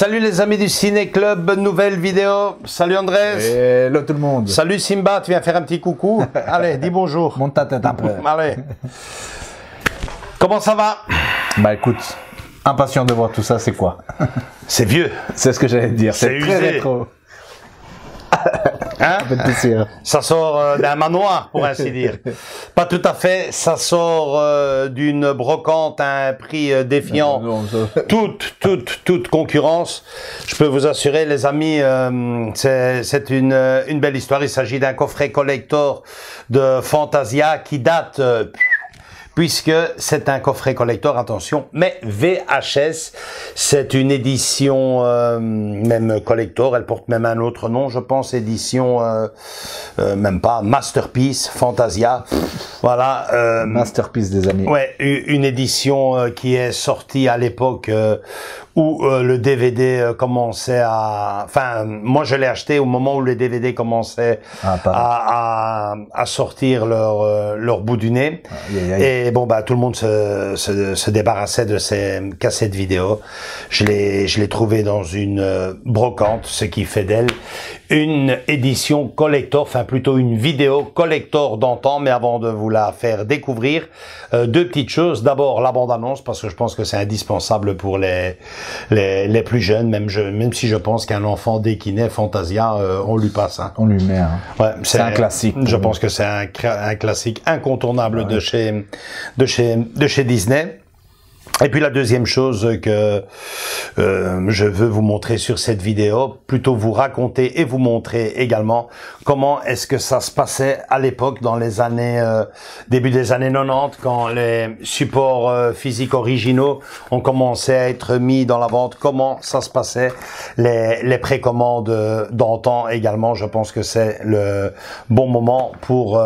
Salut les amis du Ciné Club, nouvelle vidéo. Salut Andrés. Hello tout le monde. Salut Simba, tu viens faire un petit coucou. Allez, dis bonjour. Monte ta tête un peu. Allez. Comment ça va? Bah écoute, impatient de voir tout ça, c'est quoi? C'est vieux. C'est ce que j'allais te dire, c'est très usé. rétro. Hein? Ça sort d'un manoir, pour ainsi dire. Pas tout à fait, ça sort d'une brocante à un prix défiant toute concurrence. Je peux vous assurer, les amis, c'est une belle histoire. Il s'agit d'un coffret collector de Fantasia qui date... puisque c'est un coffret collector, attention, mais VHS, c'est une édition même collector, elle porte même un autre nom, je pense, édition, même pas, Masterpiece, Fantasia, voilà. Masterpiece des amis. Ouais, une édition qui est sortie à l'époque où le DVD commençait à... Enfin, moi je l'ai acheté au moment où les DVD commençaient à sortir leur bout du nez. Et bon, bah tout le monde se débarrassait de ces cassettes vidéo. Je l'ai trouvé dans une brocante, ce qui fait d'elle une édition collector, enfin plutôt une vidéo collector d'antan. Mais avant de vous la faire découvrir, deux petites choses. D'abord la bande-annonce, parce que je pense que c'est indispensable pour les plus jeunes, même si je pense qu'un enfant dès qu'il naît Fantasia, on lui passe. Hein. On lui met. Hein. Ouais, c'est un classique. Je pense que c'est un classique incontournable de chez Disney. Et puis la deuxième chose que je veux vous montrer sur cette vidéo, plutôt vous raconter et vous montrer également comment est-ce que ça se passait à l'époque dans les années début des années 90, quand les supports physiques originaux ont commencé à être mis dans la vente, comment ça se passait, les précommandes d'antan également. Je pense que c'est le bon moment pour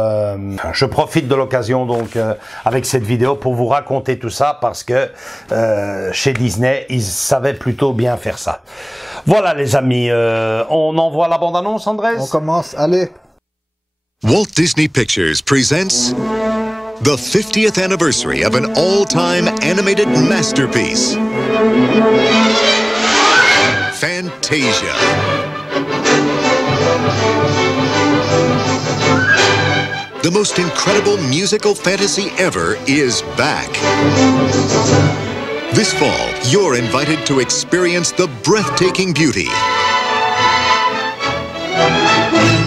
je profite de l'occasion donc avec cette vidéo pour vous raconter tout ça, parce que chez Disney, ils savaient plutôt bien faire ça. Voilà les amis, on envoie la bande-annonce, Andrés? On commence, allez. Walt Disney Pictures presents the 50th anniversary of an all-time animated masterpiece, Fantasia. The most incredible musical fantasy ever is back. This fall, you're invited to experience the breathtaking beauty,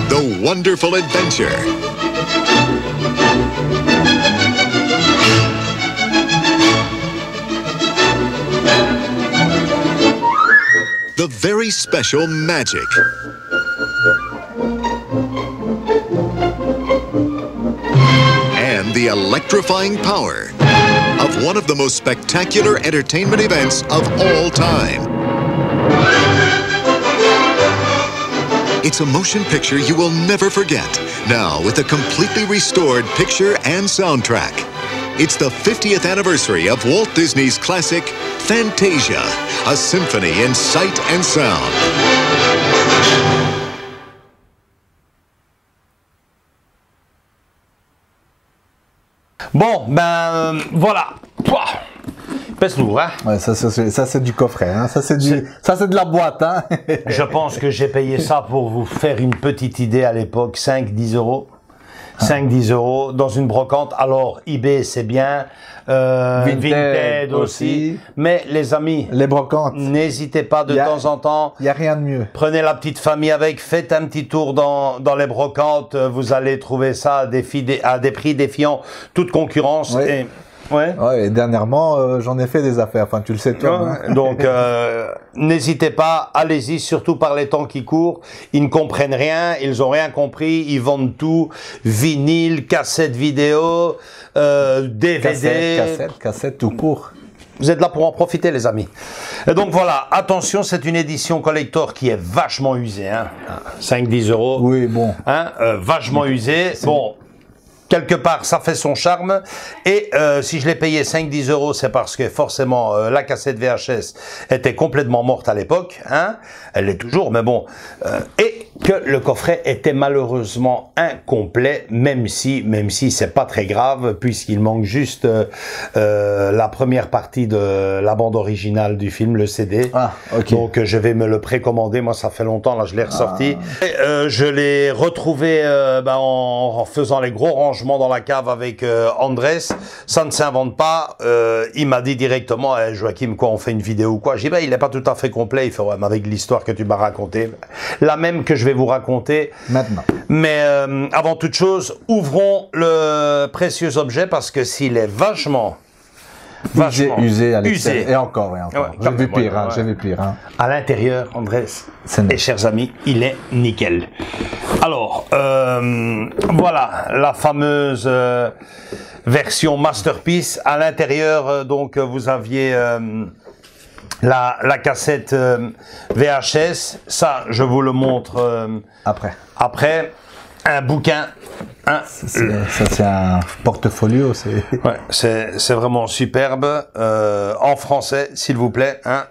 the wonderful adventure, the very special magic, and the electrifying power of one of the most spectacular entertainment events of all time. It's a motion picture you will never forget, now with a completely restored picture and soundtrack. It's the 50th anniversary of Walt Disney's classic Fantasia, a symphony in sight and sound. Bon, ben voilà. Pèse lourd, hein? Ouais, ça c'est du coffret, hein. Ça c'est de la boîte, hein. Je pense que j'ai payé ça pour vous faire une petite idée à l'époque, 5-10 euros. 5-10 euros dans une brocante. Alors eBay c'est bien, Vinted aussi. Mais les amis, les brocantes, n'hésitez pas de temps en temps. Il n'y a rien de mieux. Prenez la petite famille avec, faites un petit tour dans les brocantes. Vous allez trouver ça à des prix défiant toute concurrence. Oui. Ouais, et dernièrement, j'en ai fait des affaires. Enfin, tu le sais toi. Ouais, hein. Donc, n'hésitez pas, allez-y, surtout par les temps qui courent. Ils ne comprennent rien, ils ont rien compris, ils vendent tout, vinyle, cassette vidéo, DVD. Cassette tout court. Vous êtes là pour en profiter, les amis. Et donc voilà, attention, c'est une édition collector qui est vachement usée. Hein. 5-10 euros. Oui, bon. Hein, vachement usée. Bon. quelque part, ça fait son charme. Et si je l'ai payé 5-10 euros, c'est parce que forcément, la cassette VHS était complètement morte à l'époque. Hein, elle l'est toujours, mais bon. Et que le coffret était malheureusement incomplet, même si c'est pas très grave, puisqu'il manque juste la première partie de la bande originale du film, le CD. Ah, ok. Donc je vais me le précommander. Moi, ça fait longtemps, là, je l'ai ressorti. Et, je l'ai retrouvé en faisant les gros rangements dans la cave avec Andrés. Ça ne s'invente pas. Il m'a dit directement, Joachim, quoi, on fait une vidéo ou quoi? J'ai dit, il n'est pas tout à fait complet. Il fait, ouais, mais avec l'histoire que tu m'as racontée, la même que je vais vous raconter Maintenant. mais avant toute chose, ouvrons le précieux objet parce que s'il est vachement Usé à usé. l'extérieur. Et encore. Ouais, J'ai vu quand même, pire, hein, ouais. j'ai vu pire. Hein. À l'intérieur, Andrés C'est et chers amis, il est nickel. Alors, voilà la fameuse version Masterpiece. À l'intérieur, donc, vous aviez la cassette VHS. Ça, je vous le montre après. Un bouquin. Hein, Ça, c'est un portfolio. ouais, c'est vraiment superbe. En français, s'il vous plaît. Hein.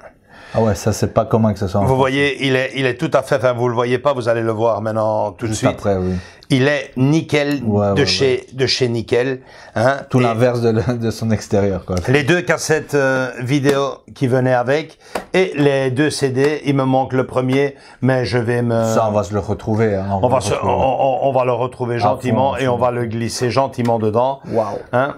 Ah ouais, ça, c'est pas commun que ce soit. Vous voyez, il est tout à fait, enfin, vous le voyez pas, vous allez le voir maintenant tout de suite. Après, oui. Il est nickel de chez Nickel. Hein, tout l'inverse de son extérieur, quoi. Les deux cassettes vidéo qui venaient avec et les deux CD, il me manque le premier, mais je vais me... Ça, on va se le retrouver. Hein, on va le retrouver gentiment et on va le glisser gentiment dedans. Waouh. Hein,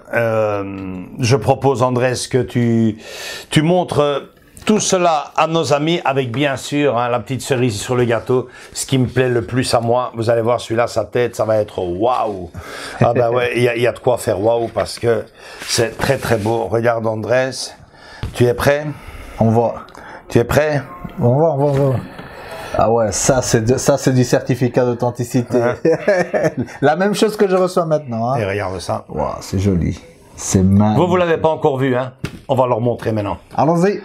je propose, Andrés, que tu montres... tout cela à nos amis avec bien sûr la petite cerise sur le gâteau, ce qui me plaît le plus à moi. Vous allez voir celui-là, sa tête, ça va être waouh. Ah ben ouais, il y a de quoi faire waouh parce que c'est très très beau. Regarde Andrés, tu es prêt? On va. Tu es prêt? On va. Ah ouais, ça c'est du certificat d'authenticité. La même chose que je reçois maintenant. Hein. Et regarde ça. Wow, c'est joli. C'est magnifique. Vous l'avez pas encore vu, hein? On va leur montrer maintenant. Allons-y.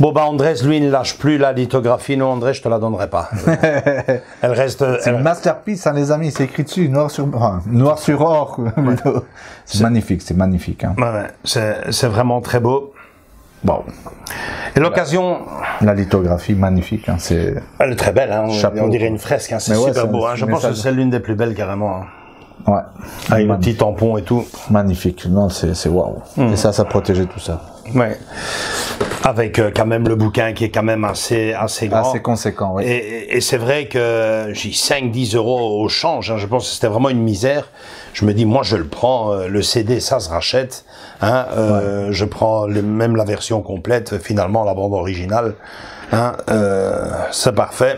Bon, bah Andrés, lui, il ne lâche plus la lithographie. Non, Andrés, je te la donnerai pas. Elle reste... C'est une masterpiece, hein, les amis, c'est écrit dessus, noir sur or. Ouais. C'est magnifique. Hein. Ouais, c'est vraiment très beau. Bon. Et l'occasion... La lithographie, magnifique. Hein, elle est très belle, hein, on dirait une fresque, hein, c'est super beau. Hein, je pense que c'est l'une des plus belles, carrément. Hein. Ouais. Avec le petit tampon et tout. Magnifique. Non, c'est waouh. Et ça protégeait tout ça. Ouais. Avec quand même le bouquin qui est quand même assez grand. Assez conséquent, oui. Et c'est vrai que j'ai 5-10 euros au change. Hein, je pense que c'était vraiment une misère. Je me dis, moi, je le prends. Le CD, ça se rachète. Hein, je prends même la version complète, finalement, la bande originale. Hein, c'est parfait.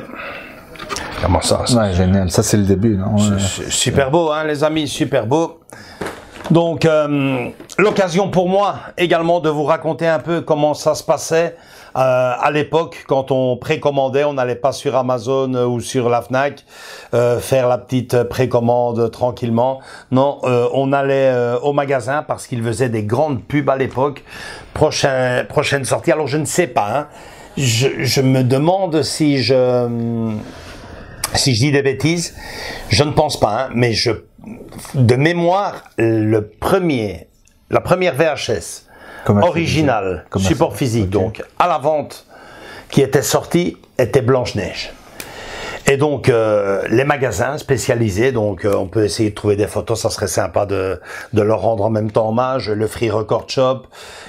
Comment ça, ouais, génial. Ça, c'est le début. Super beau, hein, les amis, super beau. Donc, l'occasion pour moi également de vous raconter un peu comment ça se passait à l'époque quand on précommandait. On n'allait pas sur Amazon ou sur la Fnac faire la petite précommande tranquillement. Non, on allait au magasin parce qu'ils faisaient des grandes pubs à l'époque. Prochaine sortie. Alors, je ne sais pas. Hein, je me demande si Si je dis des bêtises, je ne pense pas, hein, mais de mémoire, la première VHS originale, support physique, donc à la vente, qui était sortie, était Blanche-Neige. Et donc les magasins spécialisés, donc on peut essayer de trouver des photos, ça serait sympa de leur rendre en même temps hommage. Le Free Record Shop,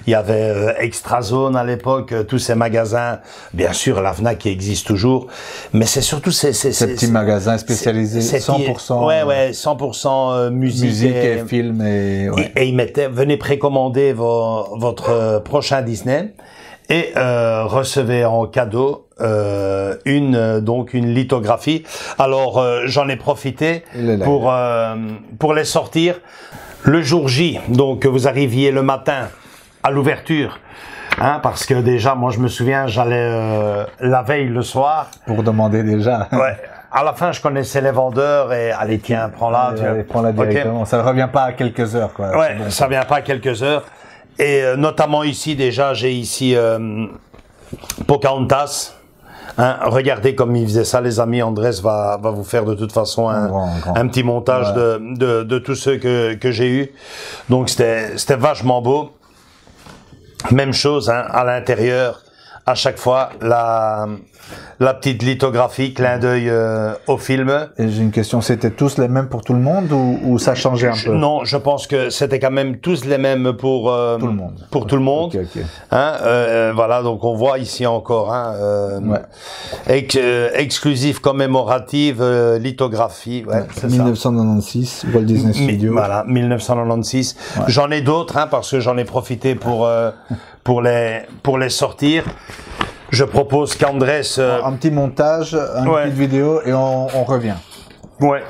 il y avait Extra Zone à l'époque, tous ces magasins, bien sûr la Fnac qui existe toujours, mais c'est surtout ces petits magasins spécialisés 100%. Ouais, 100% musique et films et ils mettaient, venez précommander votre prochain Disney. Et recevez en cadeau une lithographie. Alors j'en ai profité pour les sortir le jour J. Donc vous arriviez le matin à l'ouverture, hein, parce que déjà moi je me souviens, j'allais la veille le soir pour demander déjà. Ouais. À la fin, je connaissais les vendeurs et allez tiens, prends-la. Prends-la directement. Okay. Ça ne revient pas à quelques heures, quoi. Ouais, bon, ça vient pas à quelques heures. Et notamment ici, déjà, j'ai ici Pocahontas. Hein, regardez comme il faisait ça, les amis. Andrés va vous faire de toute façon un petit montage de tous ceux que j'ai eu. Donc c'était vachement beau. Même chose, hein, à l'intérieur. À chaque fois, la petite lithographie, clin d'œil au film. Et j'ai une question, c'était tous les mêmes pour tout le monde ou ça changeait un peu? Non, je pense que c'était quand même tous les mêmes pour tout le monde. Pour tout le monde. Okay. Hein, voilà, donc on voit ici encore, hein, exclusif commémorative lithographie. Ouais, 1996, Walt Disney Studios. Voilà, 1996. Ouais. J'en ai d'autres, hein, parce que j'en ai profité pour les sortir. Je propose qu'Andrés... Un petit montage, une petite vidéo et on revient. Ouais.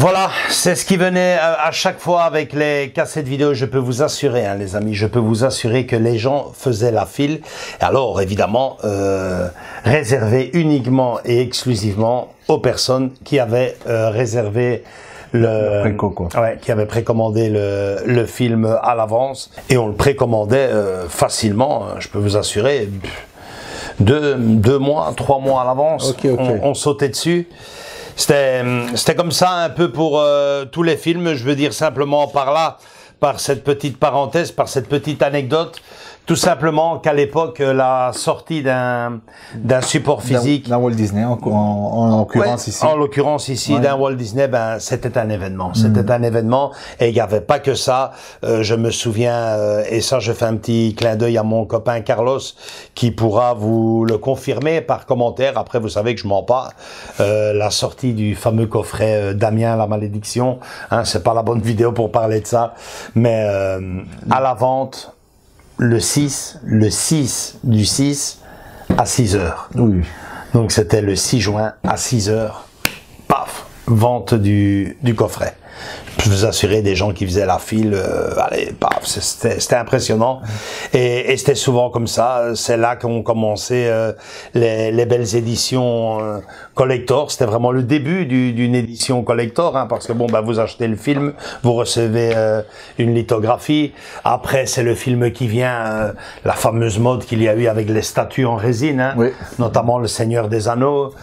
Voilà, c'est ce qui venait à chaque fois avec les cassettes vidéo. Je peux vous assurer, hein, les amis, je peux vous assurer que les gens faisaient la file. Alors, évidemment, réservé uniquement et exclusivement aux personnes qui avaient réservé qui avait précommandé le film à l'avance, et on le précommandait facilement, je peux vous assurer, 2 mois, 3 mois à l'avance. On sautait dessus. C'était comme ça un peu pour tous les films. Je veux dire simplement par là, par cette petite parenthèse, par cette petite anecdote, tout simplement qu'à l'époque, la sortie d'un support physique, d'un Walt Disney en l'occurrence ici. En l'occurrence ici, d'un Walt Disney, ben c'était un événement. C'était un événement, et il n'y avait pas que ça. Je me souviens, et ça, je fais un petit clin d'œil à mon copain Carlos, qui pourra vous le confirmer par commentaire. Après, vous savez que je mens pas. La sortie du fameux coffret Damien, la malédiction, hein, c'est pas la bonne vidéo pour parler de ça, mais à la vente. Le 6 du 6 à 6 heures. Oui. Donc c'était le 6 juin à 6 heures. Paf, vente du coffret. Je peux vous assurer, des gens qui faisaient la file, allez, paf, c'était impressionnant. Et c'était souvent comme ça. C'est là qu'ont commencé les belles éditions collector. C'était vraiment le début d'une édition collector, hein, parce que bon, bah, vous achetez le film, vous recevez une lithographie. Après, c'est le film qui vient, la fameuse mode qu'il y a eu avec les statues en résine, hein, oui. Notamment le Seigneur des Anneaux.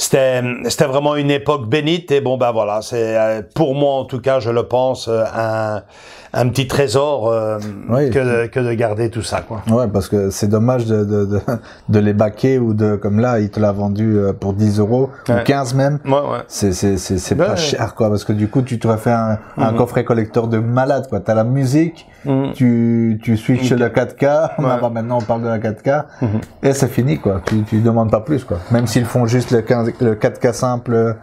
C'était vraiment une époque bénite, et bon ben voilà, c'est pour moi en tout cas, je le pense, un petit trésor que de garder tout ça, quoi. Ouais, parce que c'est dommage de les baquer, ou comme là, il te l'a vendu pour 10 euros ou 15 même. C'est pas cher, quoi, parce que du coup, tu te refais un coffret collector de malade, quoi. T'as la musique, tu switches le 4K, maintenant on parle de la 4K, et c'est fini, quoi. Tu demandes pas plus, quoi. Même s'ils font juste le 4K simple,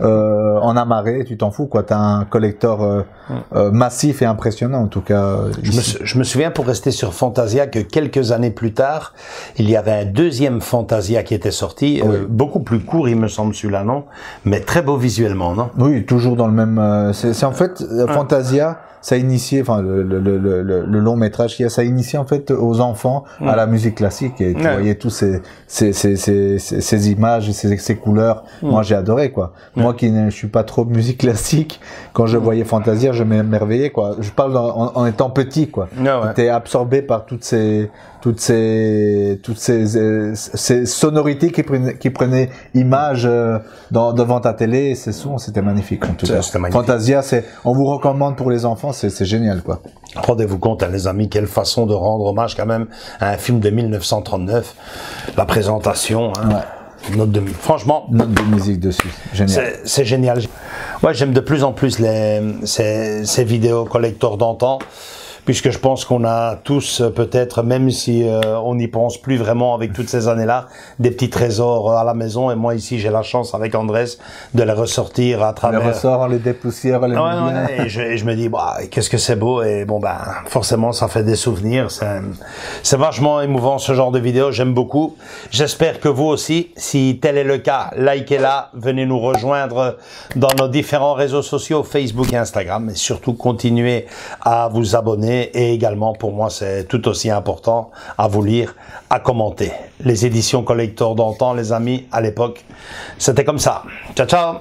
en amarré, tu t'en fous, quoi. T'as un collector massif et impressionnant, en tout cas. Je me souviens, pour rester sur Fantasia, que quelques années plus tard, il y avait un deuxième Fantasia qui était sorti, beaucoup plus court, il me semble, celui-là, non? Mais très beau visuellement, non? Oui, toujours dans le même. C'est en fait Fantasia. Ça a initié, enfin le long métrage ça a initié en fait aux enfants à la musique classique, et tu voyais tous ces images, ces couleurs. Moi j'ai adoré, quoi. Moi qui ne suis pas trop musique classique, quand je voyais Fantasia, je m'émerveillais, quoi. Je parle en étant petit, quoi. J'étais absorbé par toutes ces sonorités qui prenaient image devant ta télé, et ces sons, c'était magnifique, en tout cas. Fantasia, on vous recommande pour les enfants, c'est génial, quoi. Rendez-vous compte, hein, les amis, quelle façon de rendre hommage quand même à un film de 1939. La présentation, hein, franchement, note de musique dessus, génial. C'est génial. Ouais, j'aime de plus en plus ces vidéos collector d'antan, puisque je pense qu'on a tous, peut-être, même si on n'y pense plus vraiment avec toutes ces années-là, des petits trésors à la maison. Et moi, ici, j'ai la chance, avec Andrés, de les ressortir à travers... On les ressort, on les dépoussière, on les et je me dis, bah, qu'est-ce que c'est beau. Et bon, ben, forcément, ça fait des souvenirs. C'est vachement émouvant, ce genre de vidéo. J'aime beaucoup. J'espère que vous aussi, si tel est le cas, likez-la, venez nous rejoindre dans nos différents réseaux sociaux, Facebook et Instagram. Et surtout, continuez à vous abonner. Et également, pour moi, c'est tout aussi important, à vous lire, à commenter. Les éditions collector d'antan, les amis, à l'époque, c'était comme ça. Ciao, ciao!